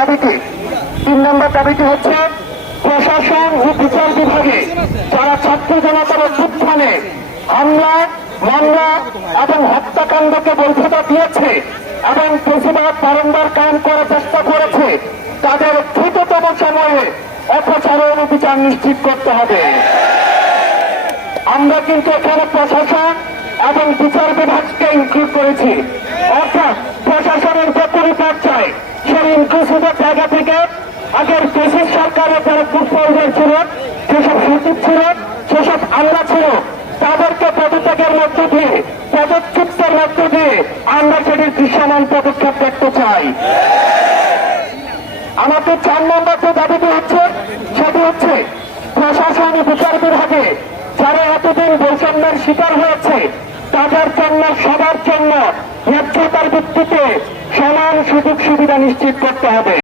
দাবিটি 3 নম্বর দাবিটি হচ্ছে প্রশাসন ও বিচার বিভাগে যারা ছাত্র জনতার অভ্যুত্থানে হামলা, মামলা এবং হত্যাকাণ্ডকে বৈধতা দিয়েছে এবং প্রতিবাদ বারংবার কায়েম করার চেষ্টা করেছে, তাদের দ্রুততম সময়ে অপসারণ ও বিচার নিশ্চিত করতে হবে। আমরা কিন্তু এখানে প্রশাসন এবং বিচার বিভাগকে ইনক্লুড করেছি, অর্থাৎ প্রশাসনের যে পরিচর্যায় সেই ইনক্লুসিভের জায়গা থেকে আগের দেশের সরকারের যারা পূর্বপর্যায় ছিল, যেসব সচিব ছিল, সেসব আমলা ছিল, তাদেরকে পদত্যাগের মধ্য দিয়ে, পদচ্যুতের মধ্য দিয়ে আমরা সেটির দৃশ্যমান পদক্ষেপ দেখতে চাই। আমাদের 4 নম্বর যে দাবিটি হচ্ছে সেটি হচ্ছে প্রশাসন ও বিচার বিভাগে যারা এতদিন বৈষম্যের শিকার হয়েছে তাদের জন্য, সবার জন্য ন্যায্যতার ভিত্তিতে সমান সুযোগ সুবিধা নিশ্চিত করতে হবে।